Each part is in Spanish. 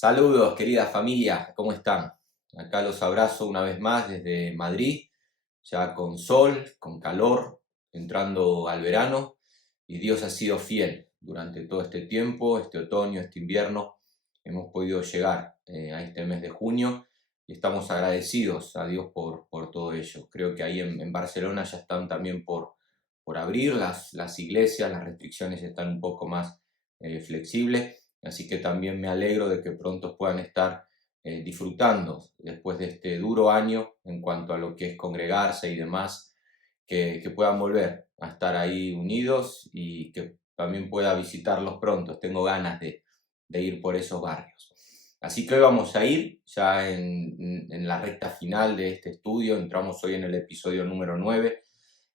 Saludos, querida familia, ¿cómo están? Acá los abrazo una vez más desde Madrid, ya con sol, con calor, entrando al verano, y Dios ha sido fiel durante todo este tiempo, este otoño, este invierno. Hemos podido llegar a este mes de junio y estamos agradecidos a Dios por todo ello. Creo que ahí en Barcelona ya están también por abrir las iglesias, las restricciones están un poco más flexibles. Así que también me alegro de que pronto puedan estar disfrutando después de este duro año en cuanto a lo que es congregarse y demás, que puedan volver a estar ahí unidos y que también pueda visitarlos pronto. Tengo ganas de ir por esos barrios. Así que hoy vamos a ir ya en la recta final de este estudio. Entramos hoy en el episodio número 9,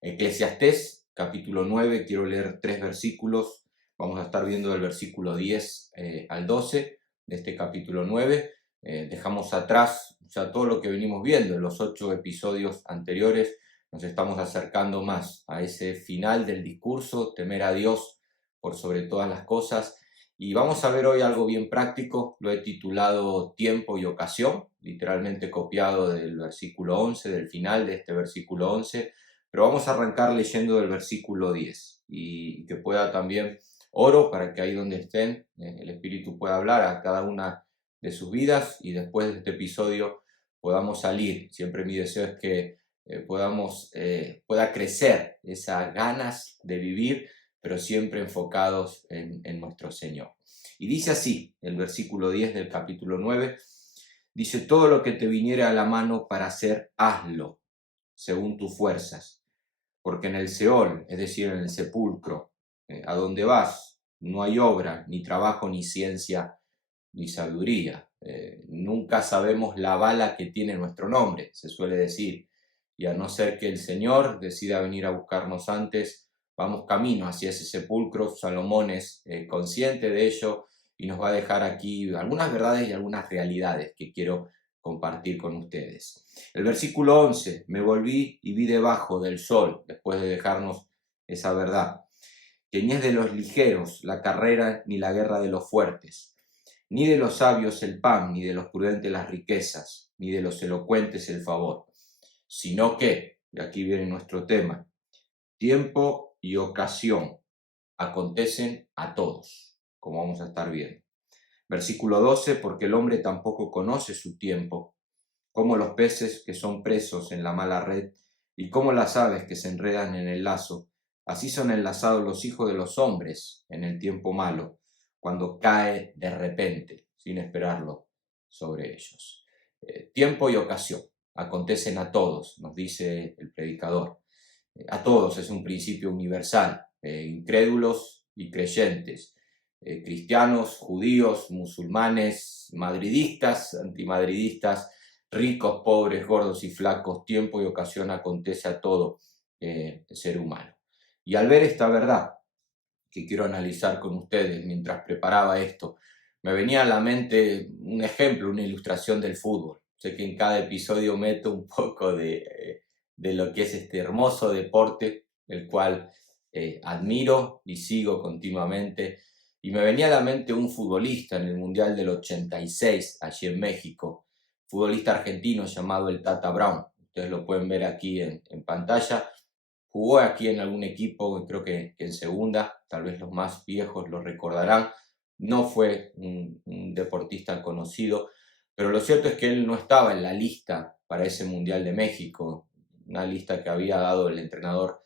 Eclesiastés, capítulo 9. Quiero leer 3 versículos. Vamos a estar viendo del versículo 10 al 12 de este capítulo 9. Dejamos atrás ya todo lo que venimos viendo en los 8 episodios anteriores. Nos estamos acercando más a ese final del discurso, temer a Dios por sobre todas las cosas. Y vamos a ver hoy algo bien práctico. Lo he titulado Tiempo y Ocasión, literalmente copiado del versículo 11, del final de este versículo 11. Pero vamos a arrancar leyendo del versículo 10 y que pueda también... Oro para que ahí donde estén, el Espíritu pueda hablar a cada una de sus vidas y después de este episodio podamos salir. Siempre mi deseo es que pueda crecer esas ganas de vivir, pero siempre enfocados en nuestro Señor. Y dice así, el versículo 10 del capítulo 9, dice: todo lo que te viniera a la mano para hacer, hazlo, según tus fuerzas. Porque en el Seol, es decir, en el sepulcro, a donde vas, no hay obra, ni trabajo, ni ciencia, ni sabiduría. Nunca sabemos la bala que tiene nuestro nombre, se suele decir. Y a no ser que el Señor decida venir a buscarnos antes, vamos camino hacia ese sepulcro. Salomón es consciente de ello y nos va a dejar aquí algunas verdades y algunas realidades que quiero compartir con ustedes. El versículo 11, me volví y vi debajo del sol, después de dejarnos esa verdad, que ni es de los ligeros la carrera, ni la guerra de los fuertes, ni de los sabios el pan, ni de los prudentes las riquezas, ni de los elocuentes el favor, sino que, y aquí viene nuestro tema, tiempo y ocasión acontecen a todos, como vamos a estar viendo. Versículo 12, porque el hombre tampoco conoce su tiempo, como los peces que son presos en la mala red, y como las aves que se enredan en el lazo, así son enlazados los hijos de los hombres en el tiempo malo, cuando cae de repente, sin esperarlo, sobre ellos. Tiempo y ocasión acontecen a todos, nos dice el predicador. A todos es un principio universal, incrédulos y creyentes, cristianos, judíos, musulmanes, madridistas, antimadridistas, ricos, pobres, gordos y flacos. Tiempo y ocasión acontece a todo ser humano. Y al ver esta verdad que quiero analizar con ustedes mientras preparaba esto, me venía a la mente un ejemplo, una ilustración del fútbol. Sé que en cada episodio meto un poco de lo que es este hermoso deporte, el cual admiro y sigo continuamente. Y me venía a la mente un futbolista en el Mundial del 86, allí en México, futbolista argentino llamado el Tata Brown. Ustedes lo pueden ver aquí en pantalla. Jugó aquí en algún equipo, creo que en segunda, tal vez los más viejos lo recordarán. No fue un deportista conocido, pero lo cierto es que él no estaba en la lista para ese Mundial de México, una lista que había dado el entrenador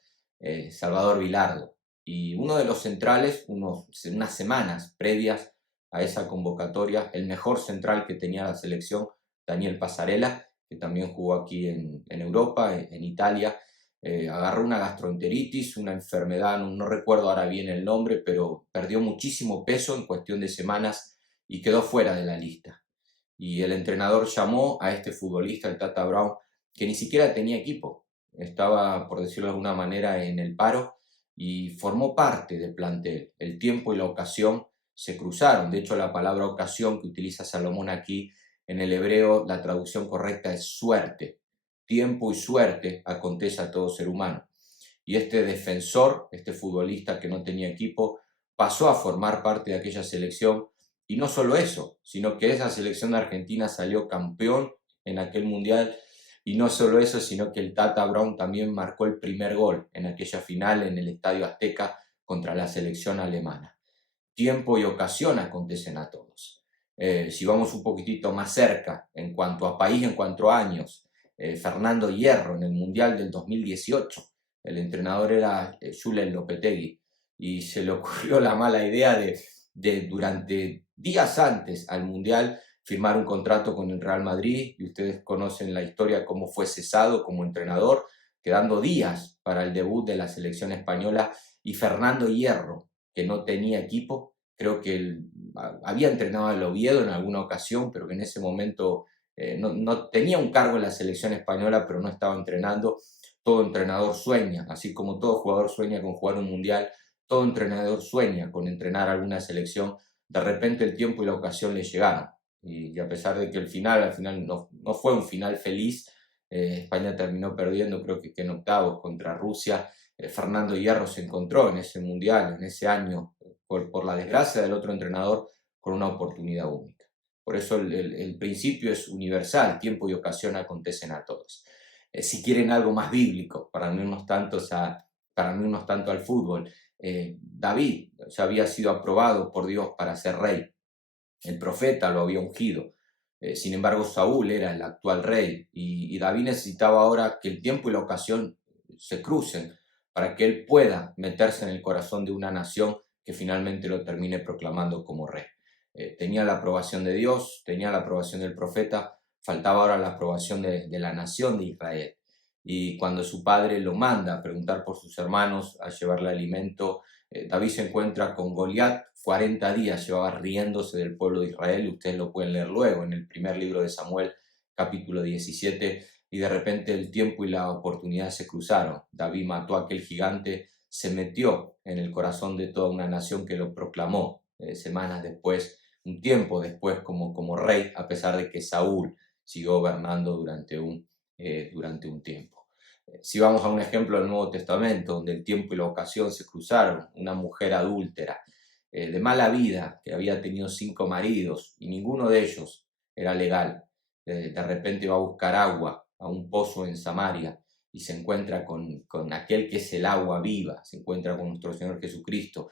Salvador Vilardo. Y uno de los centrales, unas semanas previas a esa convocatoria, el mejor central que tenía la selección, Daniel Passarella, que también jugó aquí en Europa, en Italia, agarró una gastroenteritis, una enfermedad, no recuerdo ahora bien el nombre, pero perdió muchísimo peso en cuestión de semanas y quedó fuera de la lista. Y el entrenador llamó a este futbolista, el Tata Brown, que ni siquiera tenía equipo, estaba, por decirlo de alguna manera, en el paro y formó parte del plantel. El tiempo y la ocasión se cruzaron. De hecho, la palabra ocasión que utiliza Salomón aquí en el hebreo, la traducción correcta es suerte. Tiempo y suerte acontece a todo ser humano. Y este defensor, este futbolista que no tenía equipo, pasó a formar parte de aquella selección Y no solo eso, sino que esa selección de Argentina salió campeón en aquel mundial. Y no solo eso, sino que el Tata Brown también marcó el primer gol en aquella final en el Estadio Azteca contra la selección alemana. Tiempo y ocasión acontecen a todos. Si vamos un poquitito más cerca, en cuanto a país, en cuanto a años, Fernando Hierro en el Mundial del 2018, el entrenador era Julen Lopetegui, y se le ocurrió la mala idea de durante días antes al Mundial firmar un contrato con el Real Madrid, y ustedes conocen la historia cómo fue cesado como entrenador, quedando días para el debut de la selección española, y Fernando Hierro, que no tenía equipo, creo que había entrenado al Oviedo en alguna ocasión, pero que en ese momento no tenía un cargo en la selección española, pero no estaba entrenando. Todo entrenador sueña, así como todo jugador sueña con jugar un mundial, todo entrenador sueña con entrenar alguna selección. De repente el tiempo y la ocasión le llegaron. Y a pesar de que al final no fue un final feliz, España terminó perdiendo, creo que en octavos contra Rusia. Fernando Hierro se encontró en ese mundial, en ese año, por la desgracia del otro entrenador, con una oportunidad única. Por eso el principio es universal, tiempo y ocasión acontecen a todos. Si quieren algo más bíblico, para no irnos tanto al fútbol, David ya había sido aprobado por Dios para ser rey. El profeta lo había ungido. Sin embargo, Saúl era el actual rey, y David necesitaba ahora que el tiempo y la ocasión se crucen para que él pueda meterse en el corazón de una nación que finalmente lo termine proclamando como rey. Tenía la aprobación de Dios, tenía la aprobación del profeta, faltaba ahora la aprobación de la nación de Israel. Y cuando su padre lo manda a preguntar por sus hermanos, a llevarle alimento, David se encuentra con Goliat. 40 días llevaba riéndose del pueblo de Israel, y ustedes lo pueden leer luego en el primer libro de Samuel, capítulo 17, y de repente el tiempo y la oportunidad se cruzaron. David mató a aquel gigante, se metió en el corazón de toda una nación que lo proclamó semanas después, un tiempo después como rey, a pesar de que Saúl siguió gobernando durante un tiempo. Si vamos a un ejemplo del Nuevo Testamento, donde el tiempo y la ocasión se cruzaron, una mujer adúltera, de mala vida, que había tenido 5 maridos y ninguno de ellos era legal, de repente va a buscar agua a un pozo en Samaria y se encuentra con aquel que es el agua viva, se encuentra con nuestro Señor Jesucristo,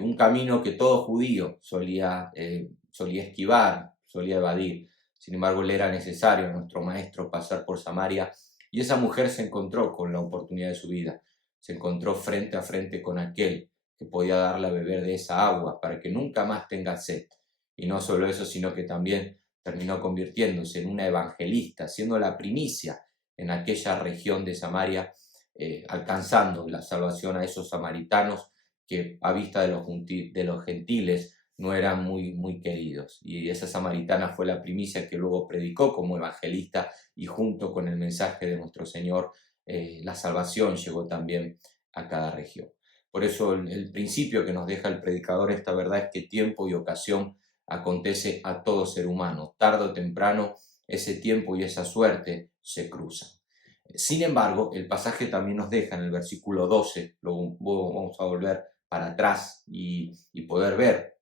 un camino que todo judío solía esquivar, solía evadir. Sin embargo, le era necesario a nuestro Maestro pasar por Samaria, y esa mujer se encontró con la oportunidad de su vida, se encontró frente a frente con aquel que podía darle a beber de esa agua para que nunca más tenga sed. Y no solo eso, sino que también terminó convirtiéndose en una evangelista, siendo la primicia en aquella región de Samaria, alcanzando la salvación a esos samaritanos que a vista de los gentiles no eran muy queridos. Y esa samaritana fue la primicia que luego predicó como evangelista, y junto con el mensaje de nuestro Señor, la salvación llegó también a cada región. Por eso el principio que nos deja el predicador, esta verdad, es que tiempo y ocasión acontece a todo ser humano. Tarde o temprano ese tiempo y esa suerte se cruzan. Sin embargo, el pasaje también nos deja en el versículo 12, luego vamos a volver para atrás y poder ver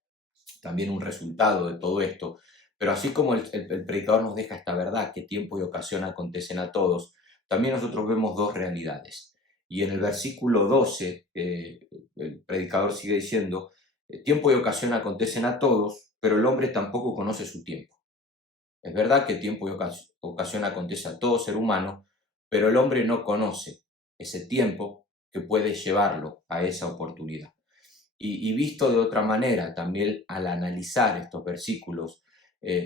también un resultado de todo esto. Pero así como el predicador nos deja esta verdad, que tiempo y ocasión acontecen a todos, también nosotros vemos dos realidades. Y en el versículo 12, el predicador sigue diciendo, tiempo y ocasión acontecen a todos, pero el hombre tampoco conoce su tiempo. Es verdad que tiempo y ocasión acontece a todo ser humano, pero el hombre no conoce ese tiempo que puede llevarlo a esa oportunidad. Y visto de otra manera, también al analizar estos versículos,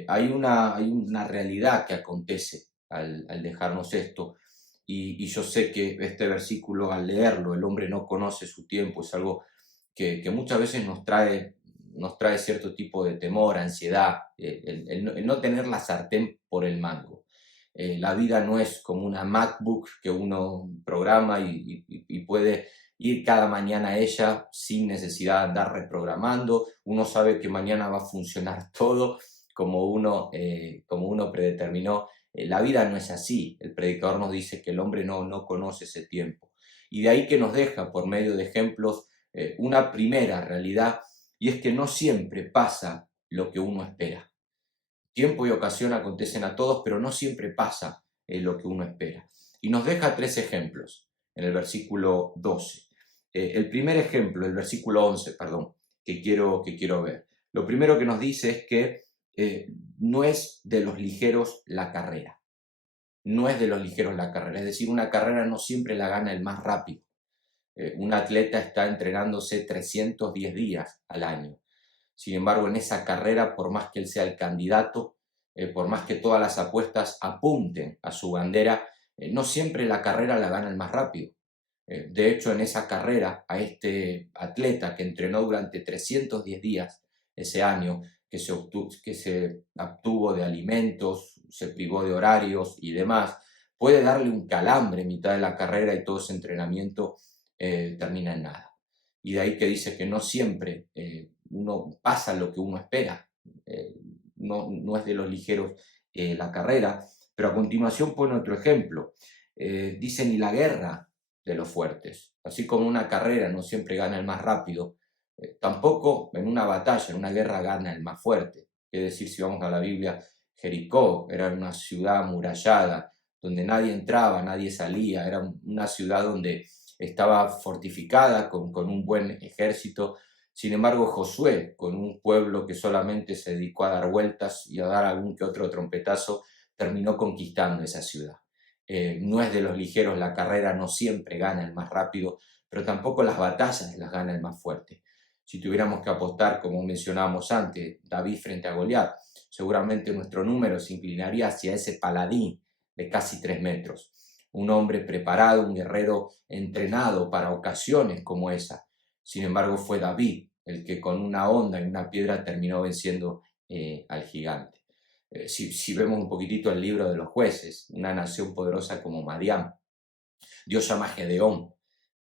hay una realidad que acontece al dejarnos esto. Y yo sé que este versículo, al leerlo, el hombre no conoce su tiempo, es algo que muchas veces nos trae cierto tipo de temor, ansiedad, el no tener la sartén por el mango. La vida no es como una MacBook que uno programa y puede ir cada mañana a ella sin necesidad de andar reprogramando. Uno sabe que mañana va a funcionar todo como uno predeterminó. La vida no es así. El predicador nos dice que el hombre no conoce ese tiempo. Y de ahí que nos deja, por medio de ejemplos, una primera realidad, y es que no siempre pasa lo que uno espera. Tiempo y ocasión acontecen a todos, pero no siempre pasa lo que uno espera. Y nos deja 3 ejemplos en el versículo 12. El primer ejemplo, el versículo 11, perdón, que quiero ver. Lo primero que nos dice es que no es de los ligeros la carrera. No es de los ligeros la carrera. Es decir, una carrera no siempre la gana el más rápido. Un atleta está entrenándose 310 días al año. Sin embargo, en esa carrera, por más que él sea el candidato, por más que todas las apuestas apunten a su bandera, no siempre la carrera la gana el más rápido. De hecho, en esa carrera, a este atleta que entrenó durante 310 días ese año, que se abstuvo de alimentos, se privó de horarios y demás, puede darle un calambre en mitad de la carrera y todo ese entrenamiento termina en nada. Y de ahí que dice que no siempre uno pasa lo que uno espera. No es de los ligeros la carrera, pero a continuación pone otro ejemplo. Dice ni la guerra de los fuertes. Así como una carrera no siempre gana el más rápido, tampoco en una batalla, en una guerra gana el más fuerte. Es decir, si vamos a la Biblia, Jericó era una ciudad amurallada, donde nadie entraba, nadie salía, era una ciudad donde estaba fortificada con un buen ejército. Sin embargo, Josué, con un pueblo que solamente se dedicó a dar vueltas y a dar algún que otro trompetazo, terminó conquistando esa ciudad. No es de los ligeros la carrera, no siempre gana el más rápido, pero tampoco las batallas las gana el más fuerte. Si tuviéramos que apostar, como mencionábamos antes, David frente a Goliat, seguramente nuestro número se inclinaría hacia ese paladín de casi 3 metros. Un hombre preparado, un guerrero entrenado para ocasiones como esa. Sin embargo, fue David el que con una honda y una piedra terminó venciendo al gigante. Si vemos un poquitito el libro de los jueces, una nación poderosa como Madián, Dios llama a Gedeón.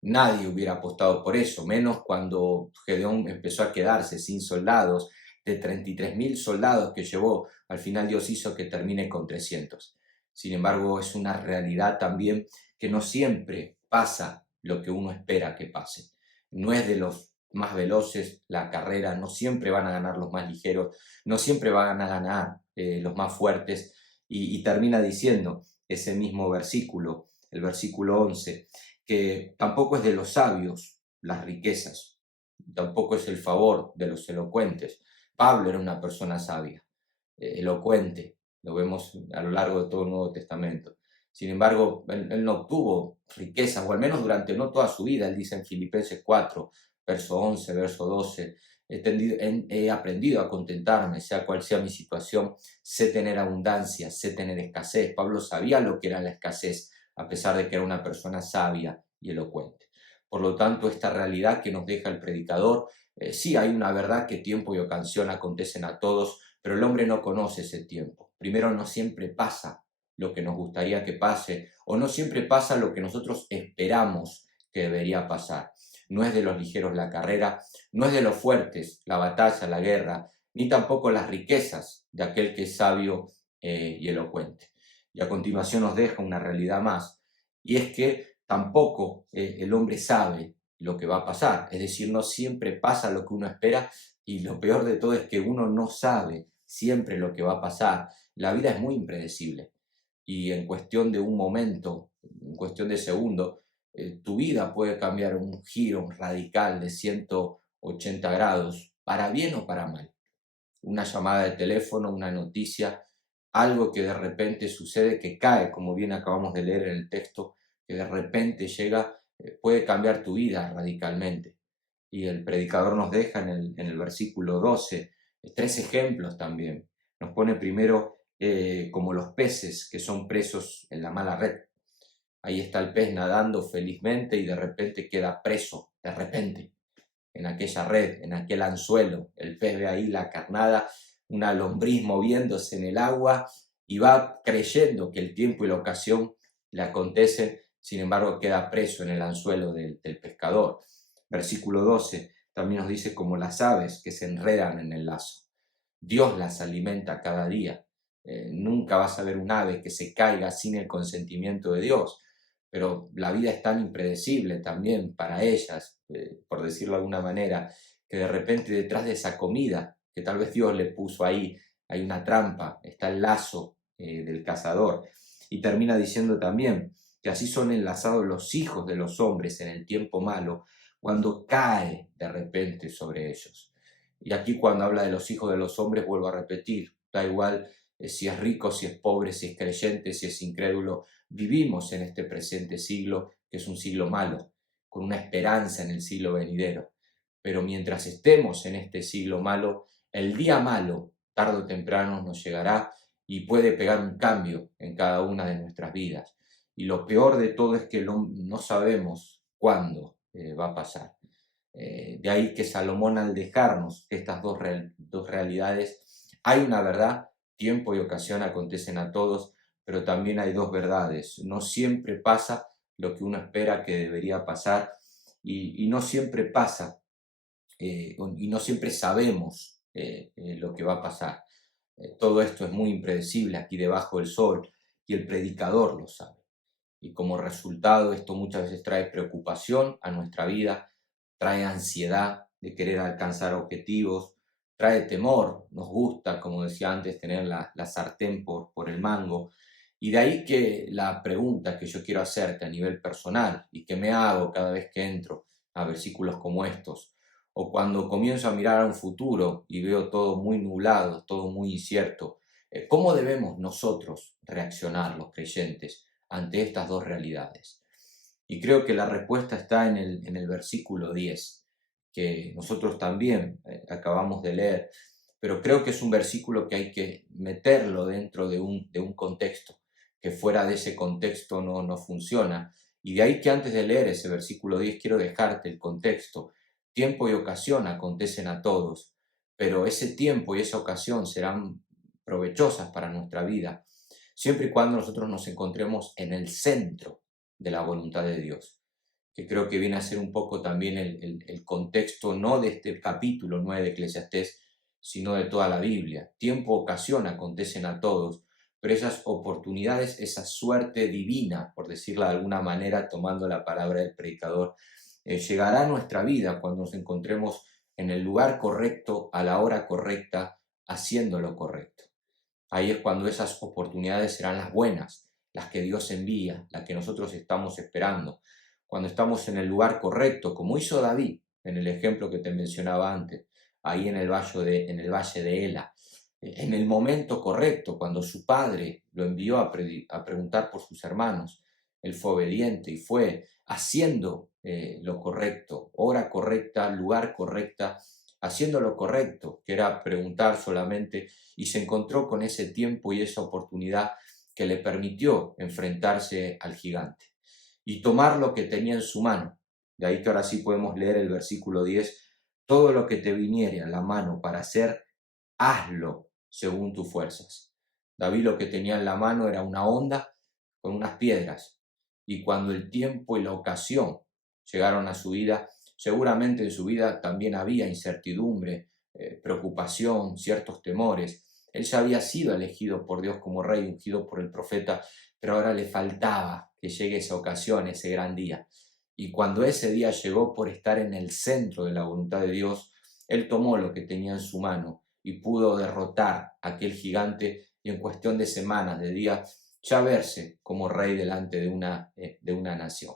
Nadie hubiera apostado por eso, menos cuando Gedeón empezó a quedarse sin soldados. De 33.000 soldados que llevó, al final Dios hizo que termine con 300. Sin embargo, es una realidad también que no siempre pasa lo que uno espera que pase. No es de los más veloces la carrera, no siempre van a ganar los más ligeros, no siempre van a ganar los más fuertes. Y termina diciendo ese mismo versículo, el versículo 11, que tampoco es de los sabios las riquezas, tampoco es el favor de los elocuentes. Pablo era una persona sabia, elocuente, lo vemos a lo largo de todo el Nuevo Testamento. Sin embargo, él no obtuvo riquezas, o al menos durante no toda su vida. Él dice en Filipenses 4, verso 11, verso 12, he aprendido a contentarme, sea cual sea mi situación, sé tener abundancia, sé tener escasez. Pablo sabía lo que era la escasez, a pesar de que era una persona sabia y elocuente. Por lo tanto, esta realidad que nos deja el predicador, sí hay una verdad que tiempo y ocasión acontecen a todos, pero el hombre no conoce ese tiempo. Primero, no siempre pasa lo que nos gustaría que pase, o no siempre pasa lo que nosotros esperamos que debería pasar. No es de los ligeros la carrera, no es de los fuertes la batalla, la guerra, ni tampoco las riquezas de aquel que es sabio y elocuente. Y a continuación nos deja una realidad más, y es que tampoco el hombre sabe lo que va a pasar, es decir, no siempre pasa lo que uno espera, y lo peor de todo es que uno no sabe siempre lo que va a pasar. La vida es muy impredecible, y en cuestión de un momento, en cuestión de segundos, tu vida puede cambiar un giro radical de 180 grados, para bien o para mal. Una llamada de teléfono, una noticia, algo que de repente sucede, que cae, como bien acabamos de leer en el texto, que de repente llega, puede cambiar tu vida radicalmente. Y el predicador nos deja en el versículo 12 3 ejemplos también. Nos pone primero como los peces que son presos en la mala red. Ahí está el pez nadando felizmente y de repente queda preso, de repente, en aquella red, en aquel anzuelo. El pez ve ahí la carnada, una lombriz moviéndose en el agua y va creyendo que el tiempo y la ocasión le acontecen, sin embargo queda preso en el anzuelo del pescador. Versículo 12 también nos dice como las aves que se enredan en el lazo. Dios las alimenta cada día. Nunca vas a ver un ave que se caiga sin el consentimiento de Dios, pero la vida es tan impredecible también para ellas, por decirlo de alguna manera, que de repente detrás de esa comida que tal vez Dios le puso ahí, hay una trampa, está el lazo del cazador. Y termina diciendo también que así son enlazados los hijos de los hombres en el tiempo malo, cuando cae de repente sobre ellos. Y aquí cuando habla de los hijos de los hombres, vuelvo a repetir, da igual si es rico, si es pobre, si es creyente, si es incrédulo, vivimos en este presente siglo, que es un siglo malo, con una esperanza en el siglo venidero. Pero mientras estemos en este siglo malo, el día malo, tarde o temprano, nos llegará y puede pegar un cambio en cada una de nuestras vidas. Y lo peor de todo es que no sabemos cuándo va a pasar. De ahí que Salomón, al dejarnos estas dos realidades, hay una verdad, tiempo y ocasión acontecen a todos, pero también hay dos verdades. No siempre pasa lo que uno espera que debería pasar y no siempre pasa y no siempre sabemos lo que va a pasar. Todo esto es muy impredecible aquí debajo del sol y el predicador lo sabe. Y como resultado esto muchas veces trae preocupación a nuestra vida, trae ansiedad de querer alcanzar objetivos, trae temor, nos gusta, como decía antes, tener la sartén por el mango. Y de ahí que la pregunta que yo quiero hacerte a nivel personal y que me hago cada vez que entro a versículos como estos, o cuando comienzo a mirar a un futuro y veo todo muy nublado, todo muy incierto, ¿cómo debemos nosotros reaccionar los creyentes ante estas dos realidades? Y creo que la respuesta está en el versículo 10, que nosotros también acabamos de leer, pero creo que es un versículo que hay que meterlo dentro de un contexto, que fuera de ese contexto no funciona. Y de ahí que antes de leer ese versículo 10 quiero dejarte el contexto. Tiempo y ocasión acontecen a todos, pero ese tiempo y esa ocasión serán provechosas para nuestra vida, siempre y cuando nosotros nos encontremos en el centro de la voluntad de Dios, que creo que viene a ser un poco también el contexto no de este capítulo 9 de Eclesiastés, sino de toda la Biblia. Tiempo, ocasión acontecen a todos, pero esas oportunidades, esa suerte divina, por decirla de alguna manera, tomando la palabra del predicador, llegará a nuestra vida cuando nos encontremos en el lugar correcto, a la hora correcta, haciendo lo correcto. Ahí es cuando esas oportunidades serán las buenas, las que Dios envía, las que nosotros estamos esperando. Cuando estamos en el lugar correcto, como hizo David en el ejemplo que te mencionaba antes, ahí en el valle de Ela, en el momento correcto, cuando su padre lo envió a preguntar por sus hermanos, él fue obediente y fue haciendo lo correcto, hora correcta, lugar correcta, haciendo lo correcto, que era preguntar solamente, y se encontró con ese tiempo y esa oportunidad que le permitió enfrentarse al gigante y tomar lo que tenía en su mano. De ahí que ahora sí podemos leer el versículo 10, todo lo que te viniere a la mano para hacer, hazlo según tus fuerzas. David lo que tenía en la mano era una honda con unas piedras, y cuando el tiempo y la ocasión llegaron a su vida, seguramente en su vida también había incertidumbre, preocupación, ciertos temores. Él ya había sido elegido por Dios como rey, ungido por el profeta, pero ahora le faltaba que llegue esa ocasión, ese gran día. Y cuando ese día llegó, por estar en el centro de la voluntad de Dios, él tomó lo que tenía en su mano y pudo derrotar a aquel gigante y en cuestión de semanas, de días, ya verse como rey delante de una nación.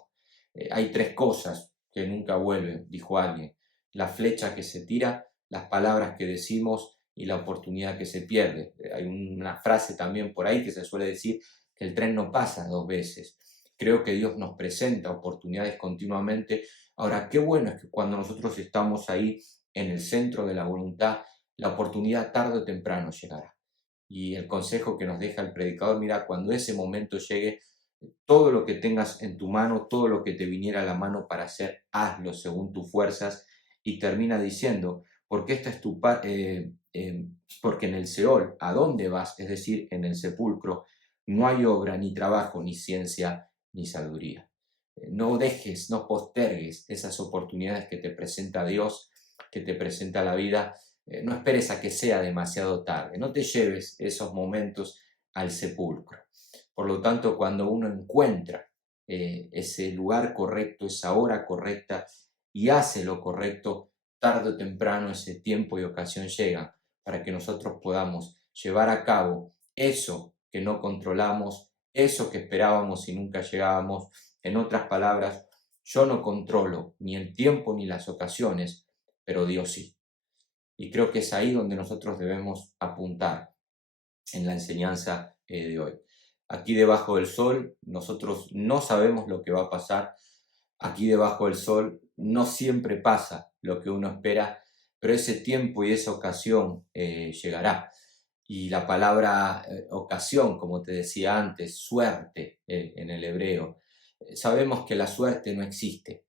Hay tres cosas que nunca vuelven, dijo alguien: la flecha que se tira, las palabras que decimos y la oportunidad que se pierde. Hay una frase también por ahí que se suele decir que el tren no pasa dos veces. Creo que Dios nos presenta oportunidades continuamente. Ahora, qué bueno es que cuando nosotros estamos ahí en el centro de la voluntad, la oportunidad tarde o temprano llegará. Y el consejo que nos deja el predicador: mira, cuando ese momento llegue, todo lo que tengas en tu mano, todo lo que te viniera a la mano para hacer, hazlo según tus fuerzas. Y termina diciendo, porque esta es porque en el Seol, ¿a dónde vas? Es decir, en el sepulcro, no hay obra, ni trabajo, ni ciencia, ni sabiduría. No dejes, no postergues esas oportunidades que te presenta Dios, que te presenta la vida. No esperes a que sea demasiado tarde. No te lleves esos momentos al sepulcro. Por lo tanto, cuando uno encuentra ese lugar correcto, esa hora correcta y hace lo correcto, tarde o temprano ese tiempo y ocasión llegan para que nosotros podamos llevar a cabo eso que no controlamos, eso que esperábamos y nunca llegábamos. En otras palabras, yo no controlo ni el tiempo ni las ocasiones, pero Dios sí. Y creo que es ahí donde nosotros debemos apuntar en la enseñanza de hoy. Aquí debajo del sol, nosotros no sabemos lo que va a pasar. Aquí debajo del sol no siempre pasa lo que uno espera, pero ese tiempo y esa ocasión llegará. Y la palabra ocasión, como te decía antes, suerte en el hebreo, sabemos que la suerte no existe,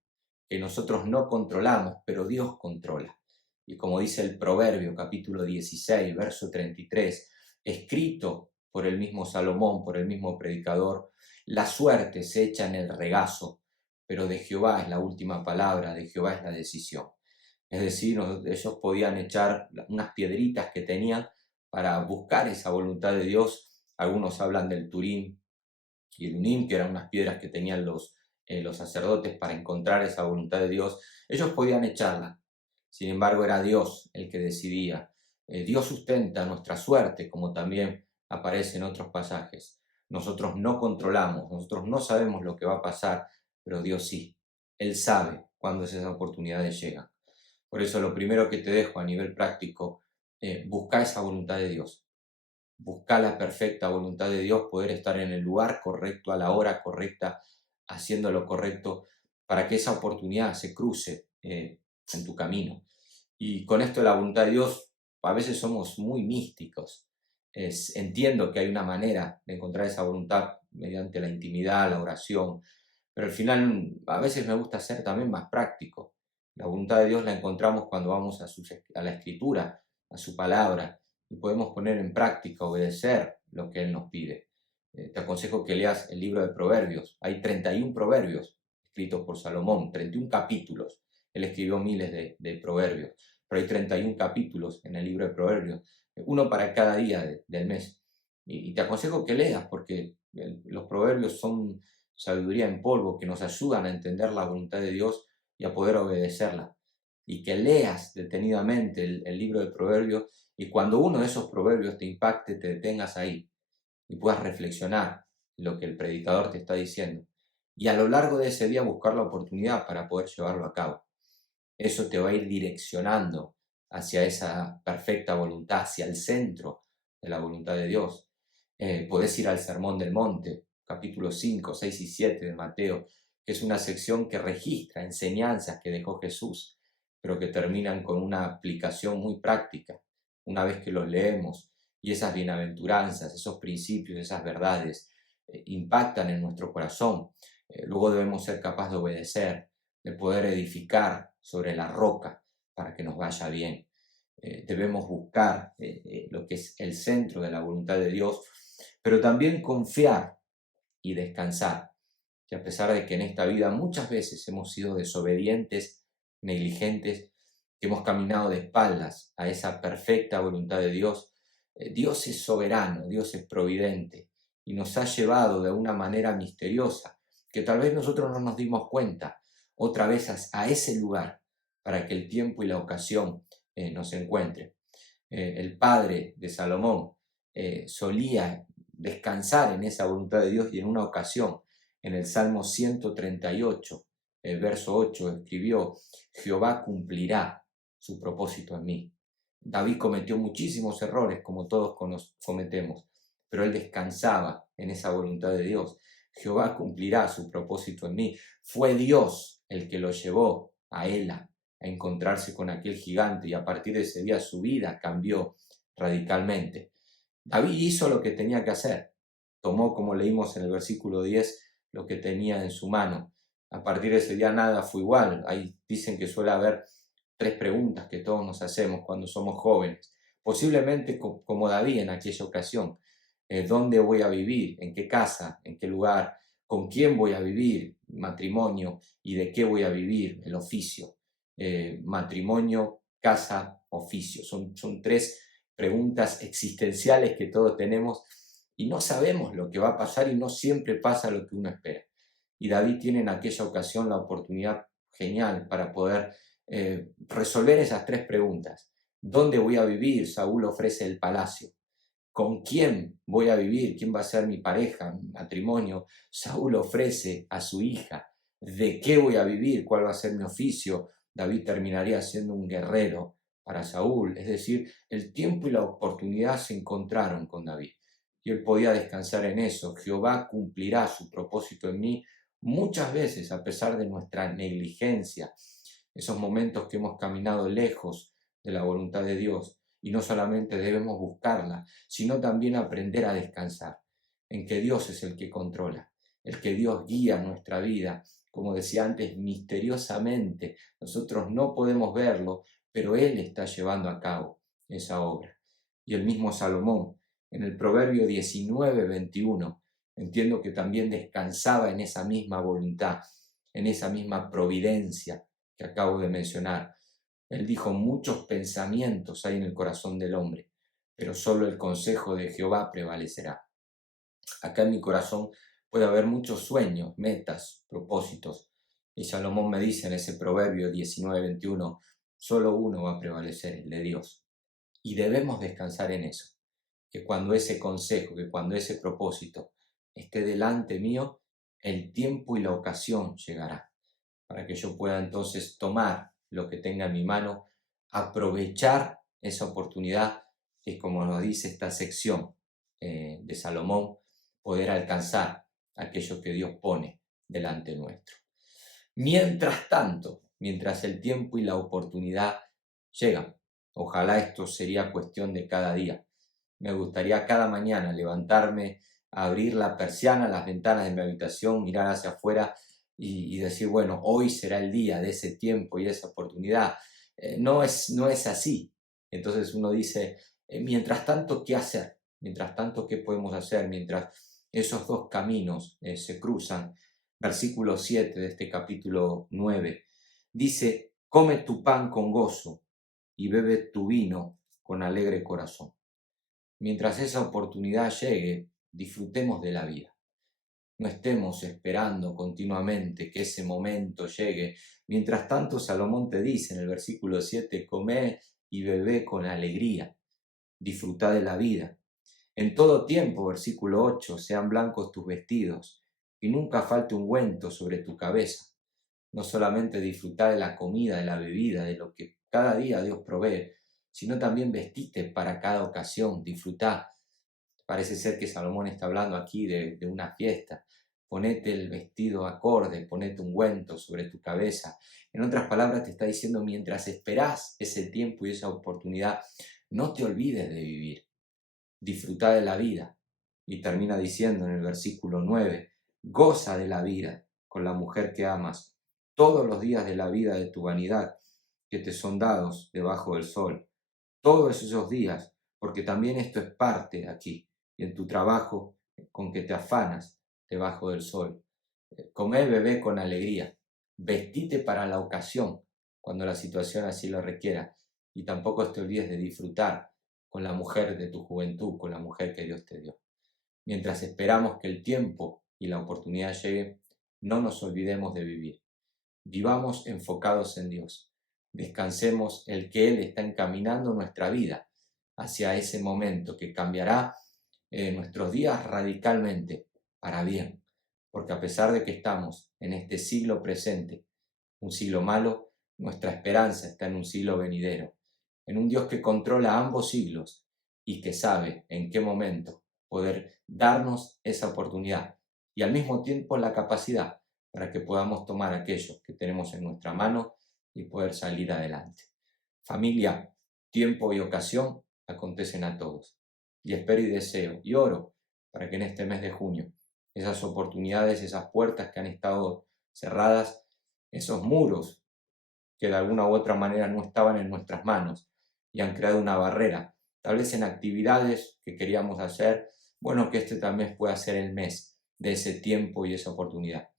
que nosotros no controlamos, pero Dios controla. Y como dice el Proverbio, capítulo 16, verso 33, escrito por el mismo Salomón, por el mismo predicador, la suerte se echa en el regazo, pero de Jehová es la última palabra, de Jehová es la decisión. Es decir, ellos podían echar unas piedritas que tenían para buscar esa voluntad de Dios. Algunos hablan del Turín y el Unim, que eran unas piedras que tenían los sacerdotes para encontrar esa voluntad de Dios. Ellos podían echarla, sin embargo era Dios el que decidía. Dios sustenta nuestra suerte, como también aparece en otros pasajes. Nosotros no controlamos, nosotros no sabemos lo que va a pasar, pero Dios sí. Él sabe cuándo esas oportunidades llegan. Por eso lo primero que te dejo a nivel práctico, busca esa voluntad de Dios. Busca la perfecta voluntad de Dios, poder estar en el lugar correcto, a la hora correcta, haciendo lo correcto, para que esa oportunidad se cruce en tu camino. Y con esto de la voluntad de Dios, a veces somos muy místicos. Entiendo que hay una manera de encontrar esa voluntad mediante la intimidad, la oración, pero al final a veces me gusta ser también más práctico. La voluntad de Dios la encontramos cuando vamos a la Escritura, a su palabra, y podemos poner en práctica, obedecer lo que Él nos pide. Te aconsejo que leas el libro de Proverbios. Hay 31 proverbios escritos por Salomón, 31 capítulos. Él escribió miles de proverbios, pero hay 31 capítulos en el libro de Proverbios, uno para cada día del mes. Y te aconsejo que leas, porque los proverbios son sabiduría en polvo que nos ayudan a entender la voluntad de Dios y a poder obedecerla. Y que leas detenidamente el libro de Proverbios, y cuando uno de esos proverbios te impacte, te detengas ahí y puedas reflexionar lo que el predicador te está diciendo. Y a lo largo de ese día buscar la oportunidad para poder llevarlo a cabo. Eso te va a ir direccionando hacia esa perfecta voluntad, hacia el centro de la voluntad de Dios. Podés ir al Sermón del Monte, capítulo 5, 6 y 7 de Mateo, que es una sección que registra enseñanzas que dejó Jesús, pero que terminan con una aplicación muy práctica. Una vez que los leemos y esas bienaventuranzas, esos principios, esas verdades impactan en nuestro corazón, luego debemos ser capaces de obedecer, de poder edificar sobre la roca para que nos vaya bien. Debemos buscar lo que es el centro de la voluntad de Dios, pero también confiar y descansar, que a pesar de que en esta vida muchas veces hemos sido desobedientes, negligentes, que hemos caminado de espaldas a esa perfecta voluntad de Dios, Dios es soberano, Dios es providente y nos ha llevado de una manera misteriosa que tal vez nosotros no nos dimos cuenta, otra vez a ese lugar para que el tiempo y la ocasión nos encuentren. El padre de Salomón solía descansar en esa voluntad de Dios, y en una ocasión, en el Salmo 138, el verso 8, escribió: Jehová cumplirá su propósito en mí. David cometió muchísimos errores, como todos cometemos, pero él descansaba en esa voluntad de Dios. Jehová cumplirá su propósito en mí. Fue Dios el que lo llevó a Ela a encontrarse con aquel gigante, y a partir de ese día su vida cambió radicalmente. David hizo lo que tenía que hacer. Tomó, como leímos en el versículo 10, lo que tenía en su mano. A partir de ese día nada fue igual. Ahí dicen que suele haber 3 preguntas que todos nos hacemos cuando somos jóvenes. Posiblemente como David en aquella ocasión. ¿Dónde voy a vivir? ¿En qué casa? ¿En qué lugar? ¿Con quién voy a vivir? Matrimonio. ¿Y de qué voy a vivir? El oficio. Matrimonio, casa, oficio. Son 3 preguntas existenciales que todos tenemos y no sabemos lo que va a pasar, y no siempre pasa lo que uno espera. Y David tiene en aquella ocasión la oportunidad genial para poder resolver esas 3 preguntas. ¿Dónde voy a vivir? Saúl ofrece el palacio. ¿Con quién voy a vivir? ¿Quién va a ser mi pareja, mi matrimonio? Saúl ofrece a su hija. ¿De qué voy a vivir? ¿Cuál va a ser mi oficio? David terminaría siendo un guerrero para Saúl. Es decir, el tiempo y la oportunidad se encontraron con David. Y él podía descansar en eso. Jehová cumplirá su propósito en mí muchas veces, a pesar de nuestra negligencia, esos momentos que hemos caminado lejos de la voluntad de Dios. Y no solamente debemos buscarla, sino también aprender a descansar en que Dios es el que controla, el que Dios guía nuestra vida, como decía antes, misteriosamente. Nosotros no podemos verlo, pero Él está llevando a cabo esa obra. Y el mismo Salomón, en el Proverbio 19:21, entiendo que también descansaba en esa misma voluntad, en esa misma providencia que acabo de mencionar. Él dijo, muchos pensamientos hay en el corazón del hombre, pero solo el consejo de Jehová prevalecerá. Acá en mi corazón puede haber muchos sueños, metas, propósitos. Y Salomón me dice en ese Proverbio 19:21, solo uno va a prevalecer, el de Dios. Y debemos descansar en eso, que cuando ese consejo, que cuando ese propósito esté delante mío, el tiempo y la ocasión llegará, para que yo pueda entonces tomar lo que tenga en mi mano, aprovechar esa oportunidad, que como nos dice esta sección de Salomón, poder alcanzar aquello que Dios pone delante nuestro. Mientras tanto, mientras el tiempo y la oportunidad llegan, ojalá esto sería cuestión de cada día. Me gustaría cada mañana levantarme, abrir la persiana, las ventanas de mi habitación, mirar hacia afuera y decir, bueno, hoy será el día de ese tiempo y esa oportunidad. No es así. Entonces uno dice, mientras tanto, ¿qué hacer? Mientras tanto, ¿qué podemos hacer? Mientras esos dos caminos se cruzan. Versículo 7 de este capítulo 9 dice, come tu pan con gozo y bebe tu vino con alegre corazón. Mientras esa oportunidad llegue, disfrutemos de la vida. No estemos esperando continuamente que ese momento llegue. Mientras tanto, Salomón te dice en el versículo 7, come y bebé con alegría, disfruta de la vida. En todo tiempo, versículo 8, sean blancos tus vestidos y nunca falte ungüento sobre tu cabeza. No solamente disfrutar de la comida, de la bebida, de lo que cada día Dios provee, sino también vestirte para cada ocasión, disfrutar. Parece ser que Salomón está hablando aquí de una fiesta. Ponete el vestido acorde, ponete ungüento sobre tu cabeza. En otras palabras, te está diciendo, mientras esperás ese tiempo y esa oportunidad, no te olvides de vivir. Disfruta de la vida. Y termina diciendo en el versículo 9, goza de la vida con la mujer que amas todos los días de la vida de tu vanidad que te son dados debajo del sol. Todos esos días, porque también esto es parte aquí, y en tu trabajo con que te afanas debajo del sol. Come, bebé con alegría, vestite para la ocasión, cuando la situación así lo requiera, y tampoco te olvides de disfrutar con la mujer de tu juventud, con la mujer que Dios te dio. Mientras esperamos que el tiempo y la oportunidad lleguen, no nos olvidemos de vivir. Vivamos enfocados en Dios. Descansemos el que Él está encaminando nuestra vida hacia ese momento que cambiará nuestros días radicalmente para bien. Porque a pesar de que estamos en este siglo presente, un siglo malo, nuestra esperanza está en un siglo venidero, en un Dios que controla ambos siglos y que sabe en qué momento poder darnos esa oportunidad y al mismo tiempo la capacidad para que podamos tomar aquello que tenemos en nuestra mano y poder salir adelante. Familia, tiempo y ocasión acontecen a todos. Y espero y deseo y oro para que en este mes de junio esas oportunidades, esas puertas que han estado cerradas, esos muros que de alguna u otra manera no estaban en nuestras manos y han creado una barrera, tal vez en actividades que queríamos hacer, bueno, que este también pueda ser el mes de ese tiempo y esa oportunidad.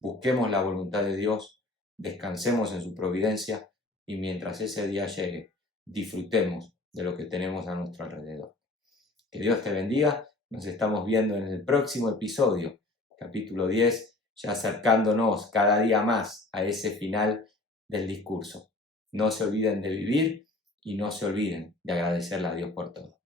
Busquemos la voluntad de Dios, descansemos en su providencia y mientras ese día llegue, disfrutemos de lo que tenemos a nuestro alrededor. Que Dios te bendiga, nos estamos viendo en el próximo episodio, capítulo 10, ya acercándonos cada día más a ese final del discurso. No se olviden de vivir y no se olviden de agradecerle a Dios por todo.